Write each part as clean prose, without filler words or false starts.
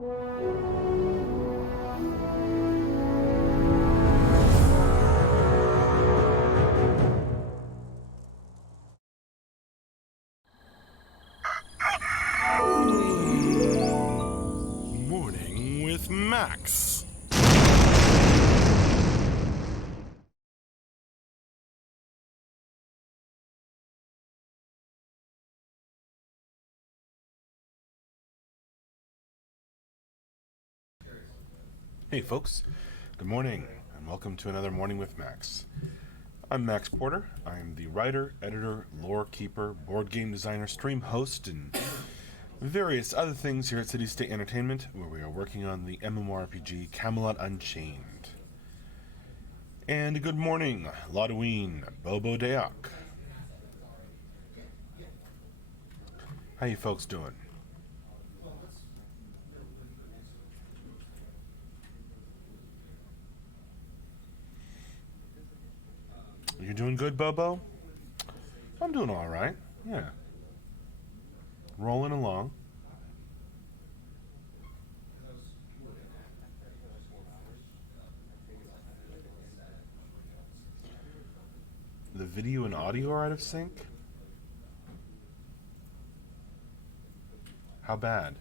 Morning with Max. Hey folks, good morning and welcome to another Morning with Max. I'm Max Porter. I'm the writer, editor, lore keeper, board game designer, stream host, and various other things here at City State Entertainment, where we are working on the MMORPG Camelot Unchained. And good morning, Lodween, Bobo Deok. How you folks doing? You doing good, Bobo? I'm doing all right. Yeah, rolling along. The video and audio are out of sync? How bad?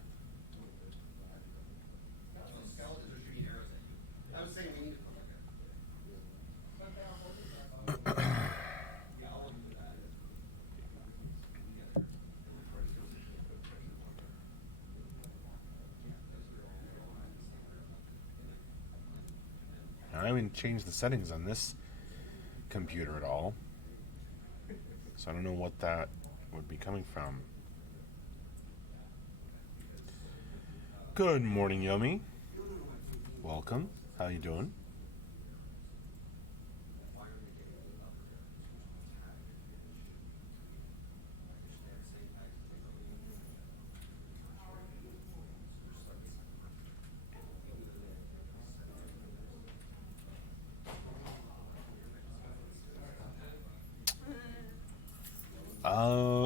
I haven't changed the settings on this computer at all, so I don't know what that would be coming from. Good morning, Yomi. Welcome. How you doing?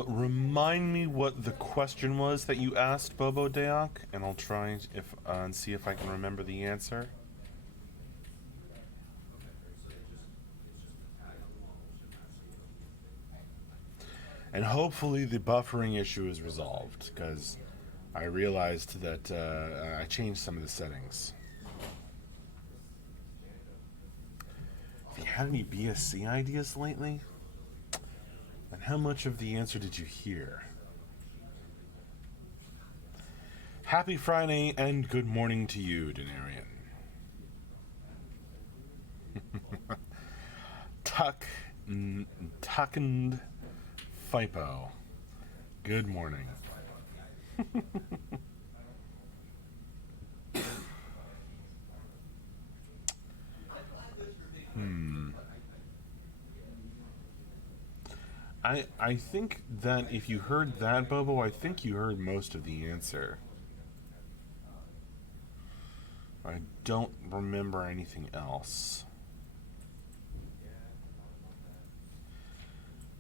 Remind me what the question was that you asked, Bobo Deok, and I'll try and see if I can remember the answer. And hopefully the buffering issue is resolved, because I realized that I changed some of the settings. Have you had any BSC ideas lately? And how much of the answer did you hear? Happy Friday and good morning to you, Denarian. Tuckend Fipo. Good morning. I think that if you heard that, Bobo, I think you heard most of the answer. I don't remember anything else.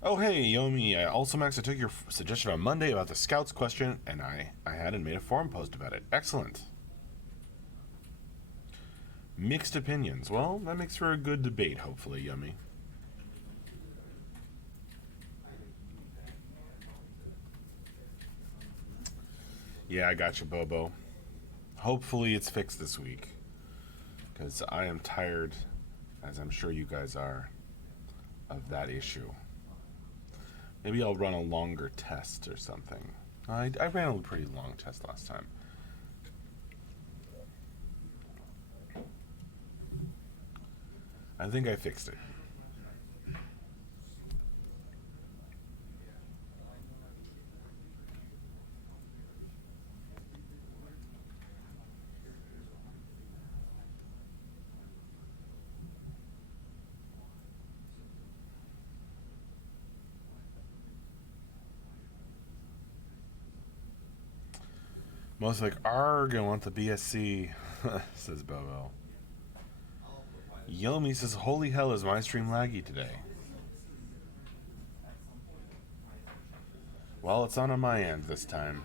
Oh, hey, Yomi. Also, Max, I took your suggestion on Monday about the Scouts question, and I had and made a forum post about it. Excellent. Mixed opinions. Well, that makes for a good debate, hopefully, Yummy. Yeah, I got you, Bobo. Hopefully it's fixed this week, because I am tired, as I'm sure you guys are, of that issue. Maybe I'll run a longer test or something. I ran a pretty long test last time. I think I fixed it. Most like, arg, I want the BSC, says Bobo. Yomi says, holy hell, is my stream laggy today? Well, it's on my end this time.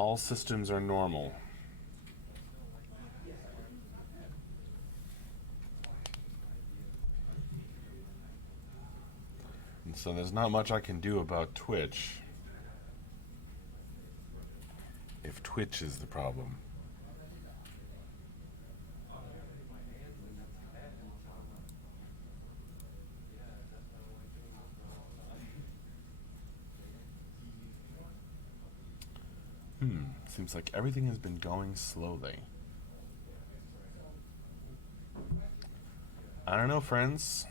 All systems are normal. And so there's not much I can do about Twitch. If Twitch is the problem. Seems like everything has been going slowly. I don't know, friends.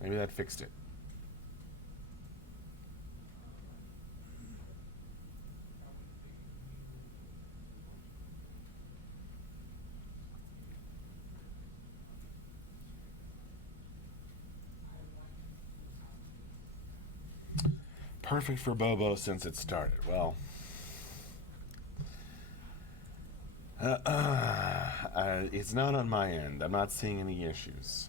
Maybe that fixed it. Perfect for Bobo since it started. Well, it's not on my end. I'm not seeing any issues.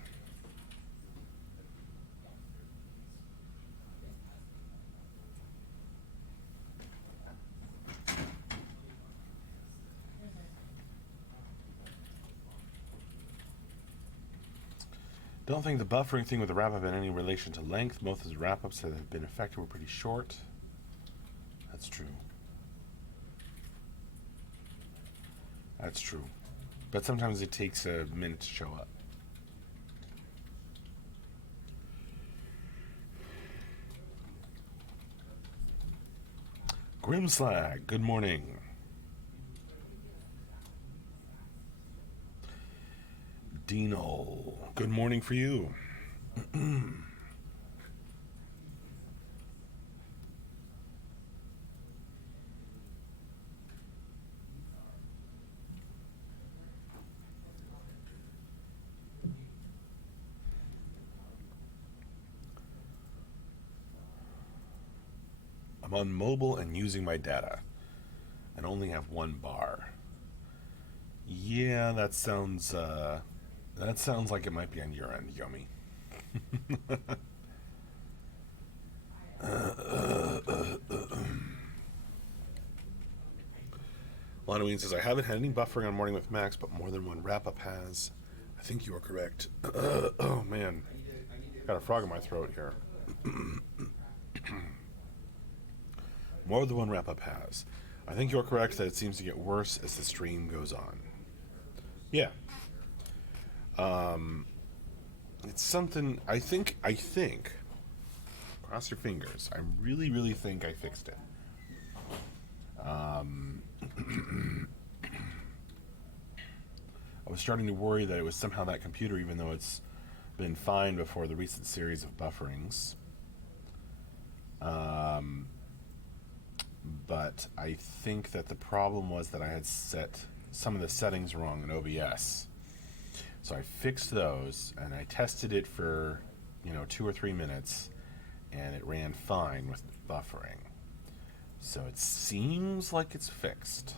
Don't think the buffering thing with the wrap-up had any relation to length. Most of the wrap-ups that have been affected were pretty short. That's true. That's true. But sometimes it takes a minute to show up. Grimslag, good morning. Dino, good morning for you. I'm on mobile and using my data and only have one bar. Yeah, that sounds like it might be on your end, Yomi. Lanoween says, I haven't had any buffering on Morning with Max, but more than one wrap-up has. I think you are correct. Oh, man. Got a frog in my throat here. More than one wrap-up has. I think you're correct that it seems to get worse as the stream goes on. Yeah. It's something, I think, cross your fingers, I really think I fixed it. I was starting to worry that it was somehow that computer, even though it's been fine before the recent series of bufferings. But I think that the problem was that I had set some of the settings wrong in OBS. So I fixed those, and I tested it for, 2 or 3 minutes, and it ran fine with buffering. So it seems like it's fixed.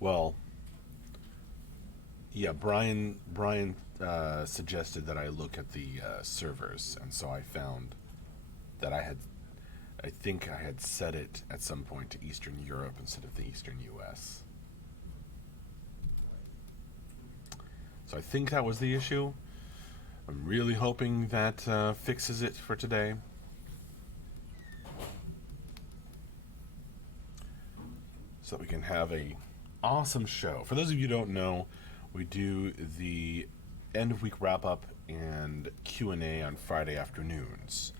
Well, yeah, Brian suggested that I look at the servers, and so I found that I think I had set it at some point to Eastern Europe instead of the Eastern US. So I think that was the issue. I'm really hoping that fixes it for today. So that we can have a awesome show. For those of you who don't know, we do the end of week wrap up and Q&A on Friday afternoons.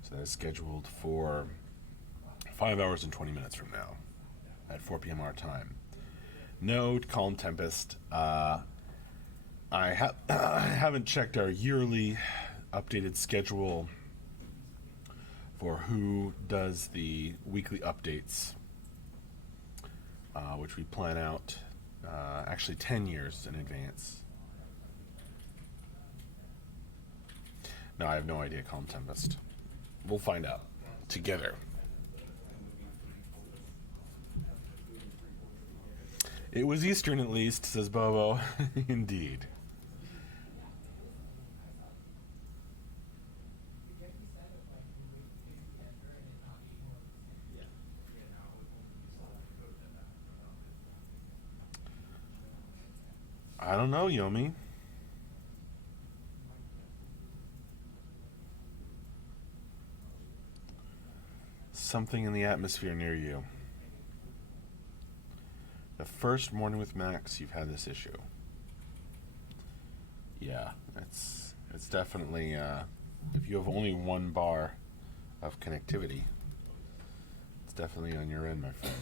So that is scheduled for 5 hours and 20 minutes from now at 4 p.m. our time. No Calm Tempest. I haven't checked our yearly updated schedule for who does the weekly updates, which we plan out actually 10 years in advance. No, I have no idea, Calm Tempest. We'll find out. Together. It was Eastern at least, says Bobo. Indeed. I don't know, Yomi. Something in the atmosphere near you. The first morning with Max, you've had this issue. Yeah, it's definitely, if you have only one bar of connectivity, it's definitely on your end, my friend.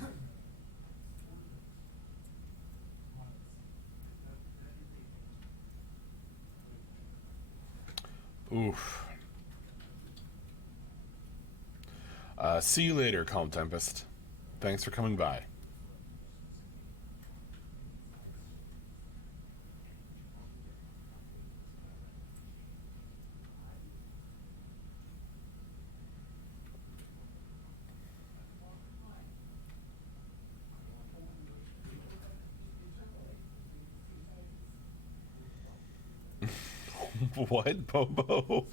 Oof. See you later, Calm Tempest. Thanks for coming by. What, Bobo?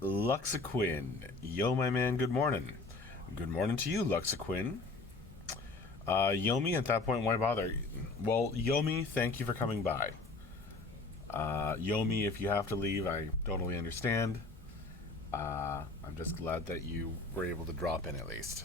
Luxaquin. Yo, my man, good morning. Good morning to you, Luxaquin. Yomi, at that point, why bother? Well, Yomi, thank you for coming by. Yomi, if you have to leave, I totally understand. I'm just glad that you were able to drop in at least.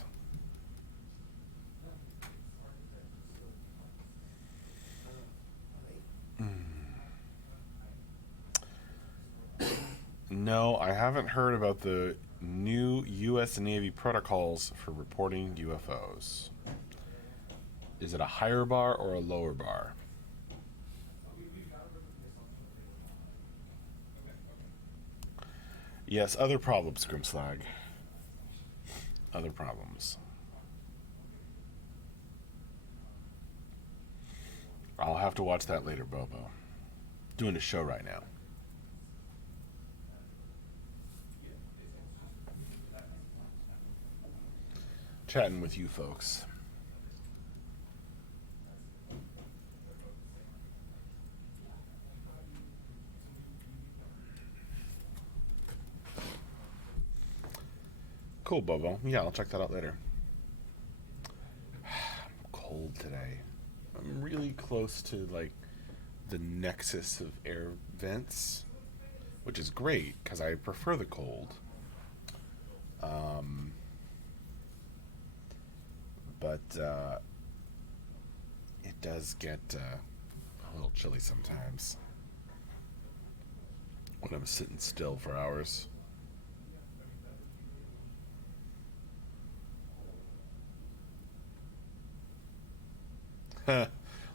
No, I haven't heard about the new U.S. Navy protocols for reporting UFOs. Is it a higher bar or a lower bar? Yes, other problems, Grimslag. Other problems. I'll have to watch that later, Bobo. Doing a show right now. Chatting with you folks. Cool, Bobo. Yeah, I'll check that out later. I'm cold today. I'm really close to, like, the nexus of air vents, which is great, because I prefer the cold. But it does get a little chilly sometimes when I'm sitting still for hours.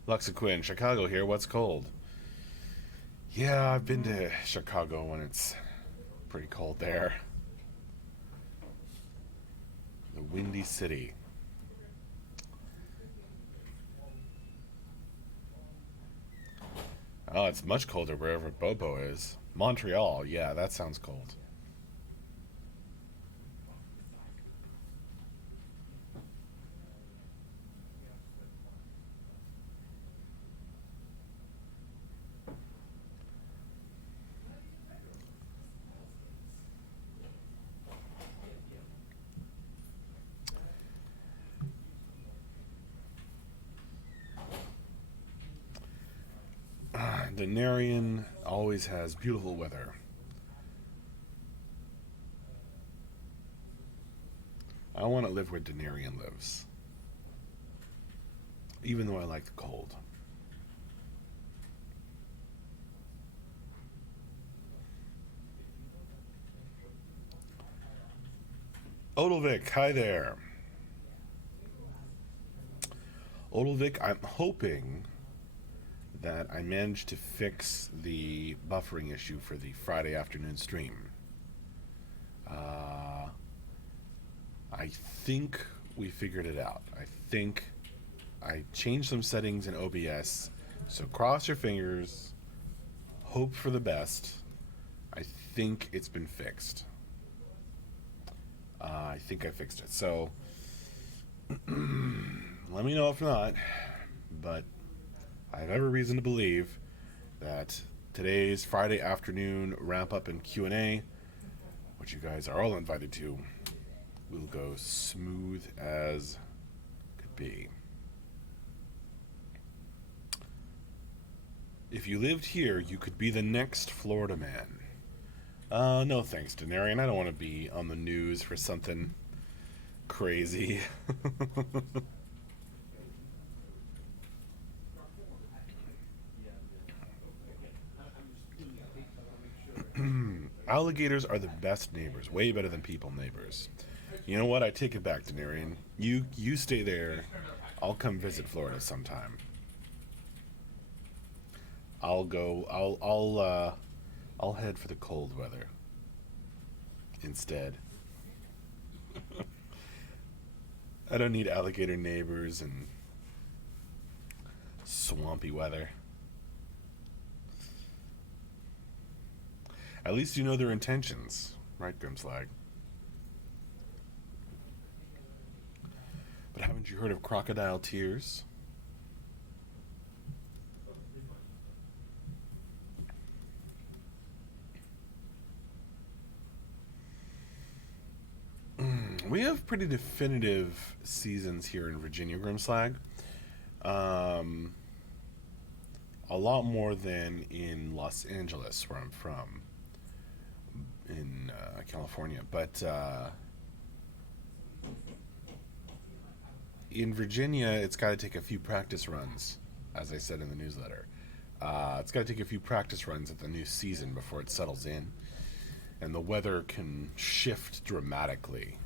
Luxaquin, Chicago here. What's cold? Yeah, I've been to Chicago when it's pretty cold there. The Windy City. Oh, it's much colder wherever Bobo is. Montreal, yeah, that sounds cold. Denarian always has beautiful weather. I want to live where Denarian lives. Even though I like the cold. Odilvik, hi there. Odilvik, I'm hoping that I managed to fix the buffering issue for the Friday afternoon stream. I think we figured it out. I think I changed some settings in OBS, so cross your fingers, hope for the best. I think it's been fixed. I think I fixed it. So let me know if not. But I have every reason to believe that today's Friday afternoon wrap up and Q&A, which you guys are all invited to, will go smooth as could be. If you lived here, you could be the next Florida man. No thanks, Denarian. I don't want to be on the news for something crazy. Alligators are the best neighbors, way better than people neighbors. You know what? I take it back, Denarian. You stay there. I'll come visit Florida sometime. I'll go. I'll head for the cold weather instead. I don't need alligator neighbors and swampy weather. At least you know their intentions, right, Grimslag? But haven't you heard of crocodile tears? We have pretty definitive seasons here in Virginia, Grimslag. A lot more than in Los Angeles, where I'm from, in California. But in Virginia, it's got to take a few practice runs, as I said in the newsletter. It's got to take a few practice runs at the new season before it settles in. And the weather can shift dramatically,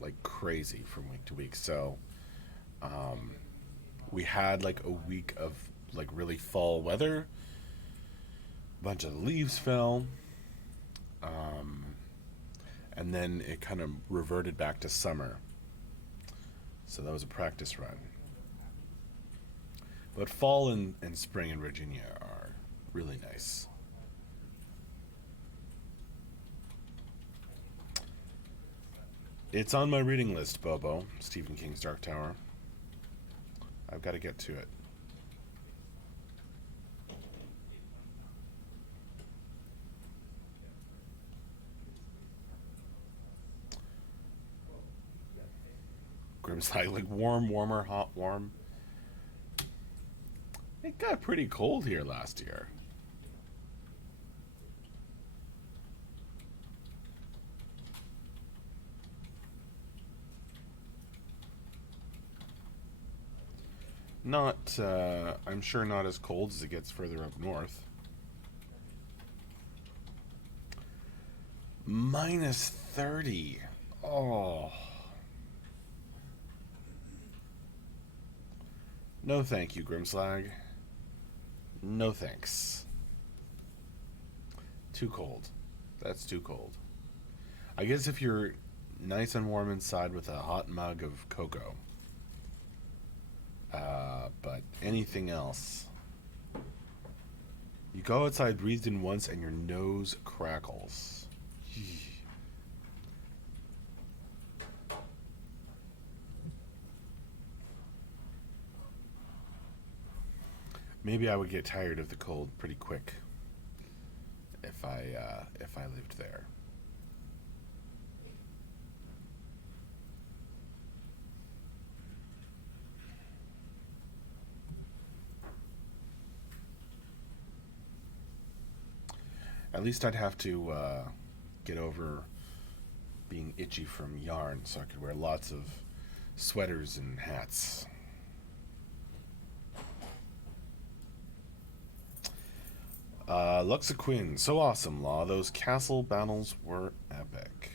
like crazy from week to week. So we had like a week of like really fall weather. A bunch of the leaves fell. And then it kind of reverted back to summer. So that was a practice run. But fall and spring in Virginia are really nice. It's on my reading list, Bobo. Stephen King's Dark Tower. I've got to get to it. Grimslide, like warm, warmer, hot, warm. It got pretty cold here last year. Not, I'm sure not as cold as it gets further up north. Minus 30. Oh. No thank you, Grimslag. No thanks. Too cold. That's too cold. I guess if you're nice and warm inside with a hot mug of cocoa. But anything else. You go outside, breathed in once, and your nose crackles. Maybe I would get tired of the cold pretty quick if I lived there. At least I'd have to get over being itchy from yarn, so I could wear lots of sweaters and hats. Luxaquin, so awesome, Law. Those castle battles were epic.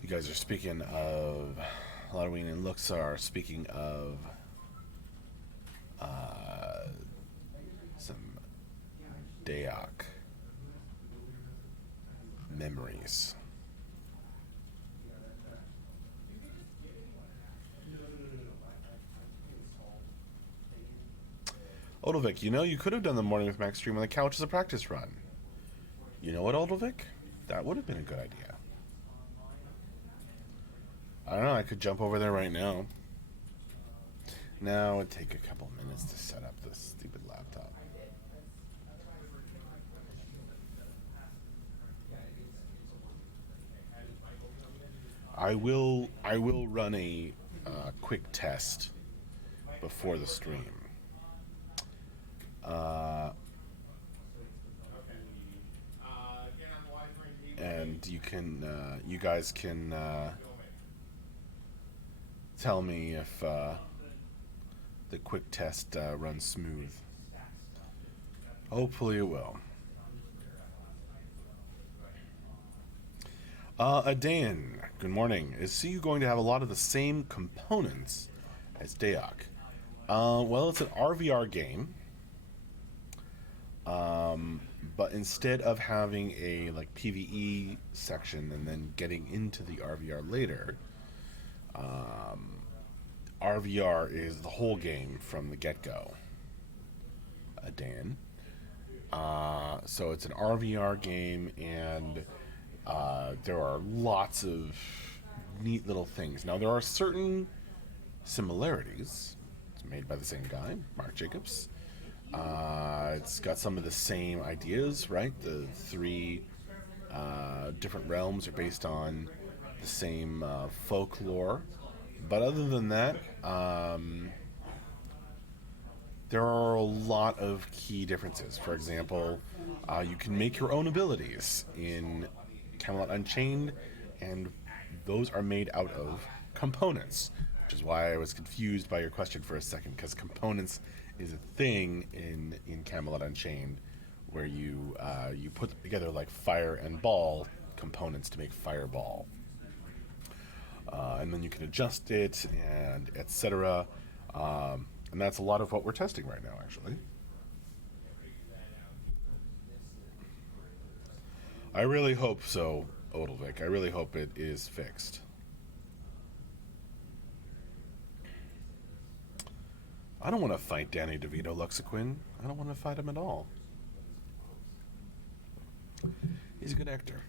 You guys are speaking of Halloween and Luxar, speaking of some Dayak memories. Odovic, you know, you could have done the Morning with Max stream on the couch as a practice run. You know what, Odovic? That would have been a good idea. I don't know, I could jump over there right now. Now it would take a couple minutes to set up this stupid laptop. I will run a quick test before the stream. And you guys can tell me if the quick test runs smooth. Hopefully it will. Adain, good morning. Is CU going to have a lot of the same components as Daok? Well, it's an RVR game. But instead of having a like PvE section and then getting into the RVR later, RVR is the whole game from the get-go. Dan. So it's an RVR game, and there are lots of neat little things. Now, there are certain similarities. It's made by the same guy, Mark Jacobs. It's got some of the same ideas, right? The three different realms are based on the same folklore. But other than that, there are a lot of key differences. For example, you can make your own abilities in Camelot Unchained, and those are made out of components, which is why I was confused by your question for a second, because components is a thing in Camelot Unchained, where you put together like fire and ball components to make fireball, and then you can adjust it and etc. And that's a lot of what we're testing right now, actually. I really hope so, Odelvik. I really hope it is fixed. I don't want to fight Danny DeVito Luxaquin. I don't want to fight him at all. He's a good actor.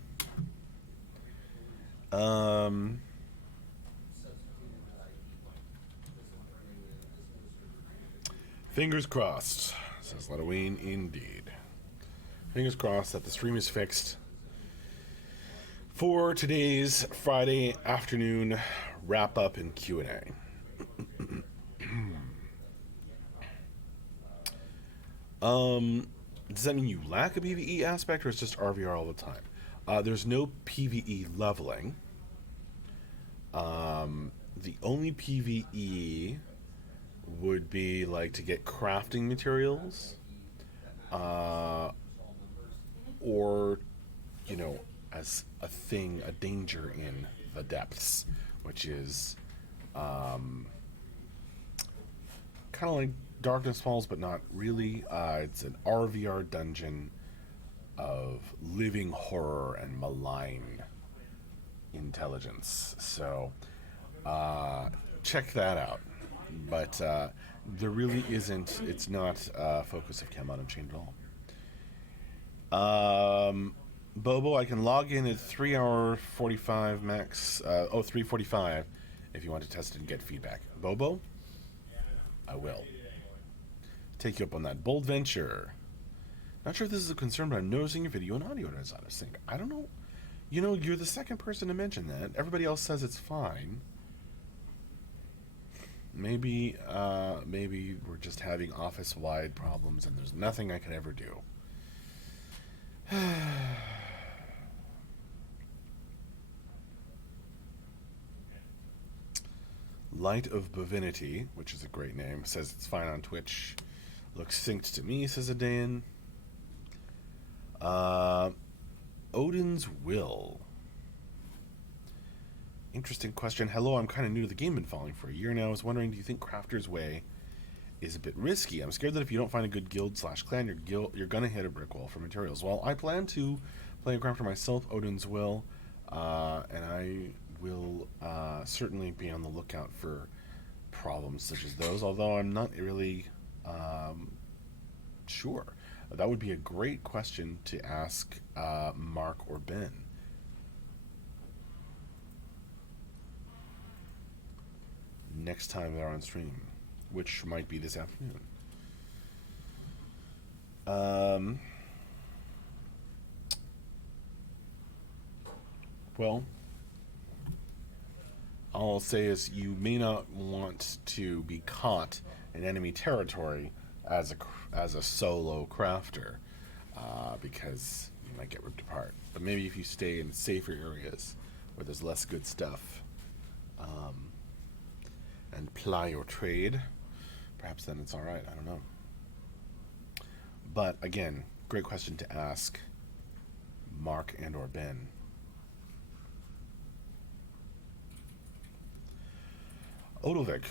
Fingers crossed, says Ladaween, indeed. Fingers crossed that the stream is fixed for today's Friday afternoon wrap-up and Q&A. Does that mean you lack a PvE aspect, or it's just RVR all the time? There's no PvE leveling. The only PvE would be like to get crafting materials, or, you know, as a thing, a danger in the depths, which is kind of like Darkness Falls, but not really. It's an RVR dungeon of living horror and malign intelligence. So check that out. But there really isn't. It's not a focus of Camelot Unchained at all. Bobo, I can log in at 3 hour 45 max. 3:45 if you want to test it and get feedback. Bobo, I will take you up on that bold venture. Not sure if this is a concern, but I'm noticing your video and audio is out of sync. I don't know. You know, you're the second person to mention that. Everybody else says it's fine. Maybe we're just having office-wide problems, and there's nothing I can ever do. Light of Divinity, which is a great name, says it's fine on Twitch. Looks synced to me, says Adain. Odin's Will. Interesting question. Hello, I'm kind of new to the game, been following for a year now. I was wondering, do you think Crafter's Way is a bit risky? I'm scared that if you don't find a good guild/clan, you're gonna hit a brick wall for materials. Well, I plan to play a crafter myself, Odin's Will, and I will certainly be on the lookout for problems such as those, although I'm not really sure. That would be a great question to ask Mark or Ben. Next time they're on stream, which might be this afternoon. Well, all I'll say is you may not want to be caught in enemy territory as a solo crafter, because you might get ripped apart. But maybe if you stay in safer areas where there's less good stuff, and ply your trade, perhaps then it's all right. I don't know. But again, great question to ask Mark and or Ben. Odovic,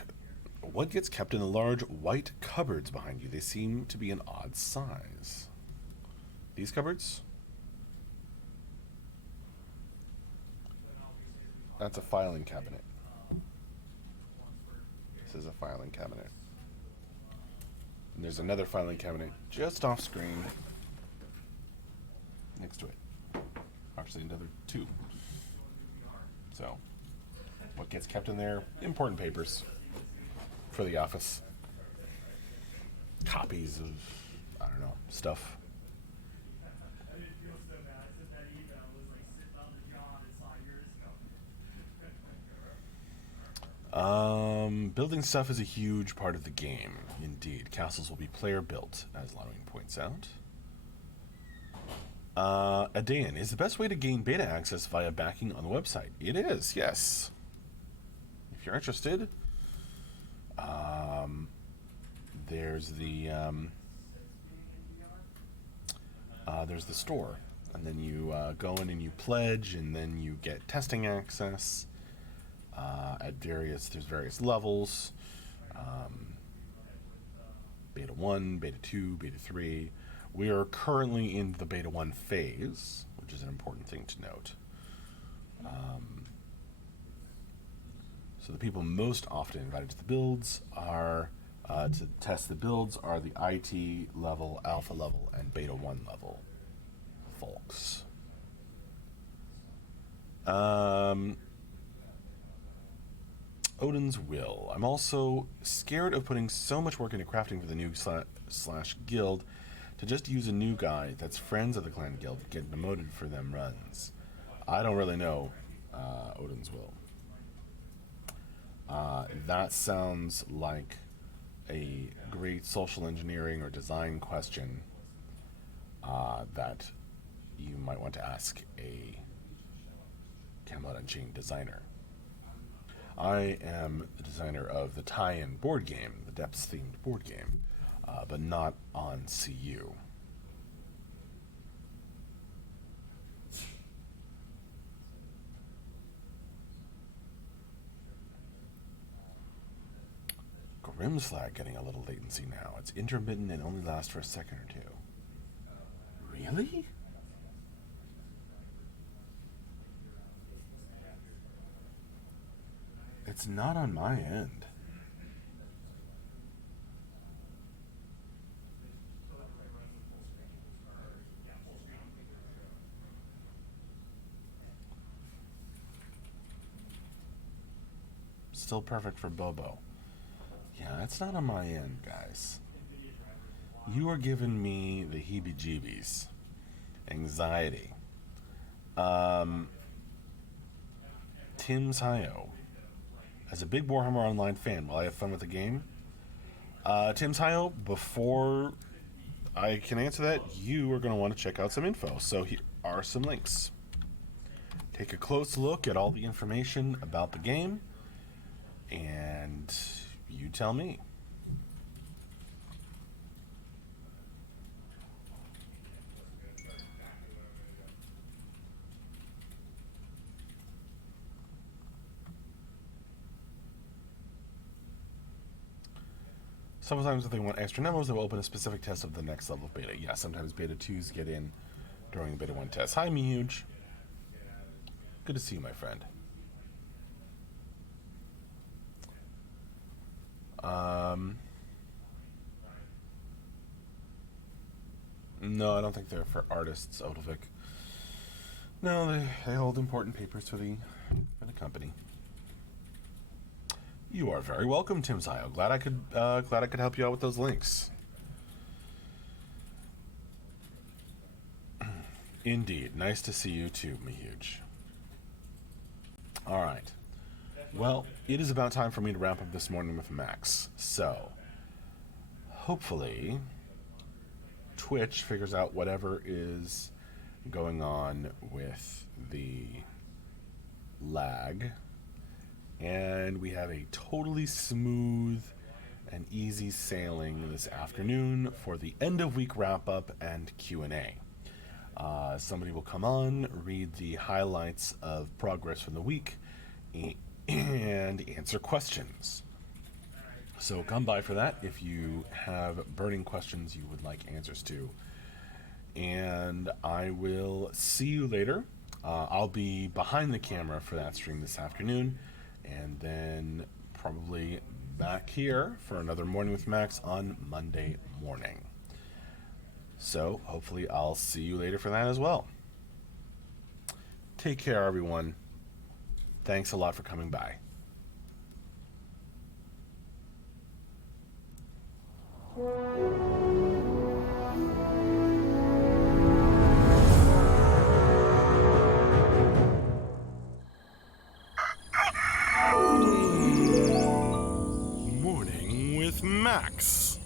what gets kept in the large white cupboards behind you? They seem to be an odd size. These cupboards? That's a filing cabinet. This is a filing cabinet. And there's another filing cabinet just off screen next to it. Actually, another two. So, what gets kept in there? Important papers for the office. Copies of, I don't know, stuff. Building stuff is a huge part of the game, indeed. Castles will be player built, as Lawing points out. Adain, is the best way to gain beta access via backing on the website? It is, yes. If you're interested, there's the store, and then you go in and you pledge, and then you get testing access. There's various levels, beta 1, beta 2, beta 3. We are currently in the beta 1 phase, which is an important thing to note. So the people most often invited to the builds are to test the builds are the IT level, alpha level, and beta 1 level folks. Odin's Will. I'm also scared of putting so much work into crafting for the new slash guild to just use a new guy that's friends of the clan guild to get demoted for them runs. I don't really know Odin's Will. That sounds like a great social engineering or design question that you might want to ask a Camelot Unchained designer. I am the designer of the tie-in board game, the Depths-themed board game, but not on CU. Grimslag getting a little latency now. It's intermittent and only lasts for a second or two. Really? It's not on my end. Still perfect for Bobo. Yeah, that's not on my end, guys. You are giving me the heebie-jeebies. Anxiety. Tim's Hio. As a big Warhammer Online fan, will I have fun with the game? Tim's Hio, before I can answer that, you are going to want to check out some info. So here are some links. Take a close look at all the information about the game, and you tell me. Sometimes if they want extra numbers, they will open a specific test of the next level of beta. Yeah, sometimes beta 2s get in during the Beta 1 test. Hi, Mehuge. Good to see you, my friend. No, I don't think they're for artists, Odovik. No, they hold important papers for the company. You are very welcome, Tim Zio. Glad I could help you out with those links. Indeed, nice to see you too, Mehuge. All right. Well, it is about time for me to wrap up this morning with Max. So, hopefully, Twitch figures out whatever is going on with the lag, and we have a totally smooth and easy sailing this afternoon for the end of week wrap up and Q&A. Somebody will come on, read the highlights of progress from the week, and answer questions. So come by for that if you have burning questions you would like answers to. And I will see you later. I'll be behind the camera for that stream this afternoon, and then probably back here for another Morning with Max on Monday morning. So hopefully I'll see you later for that as well. Take care, everyone. Thanks a lot for coming by. Morning with Max.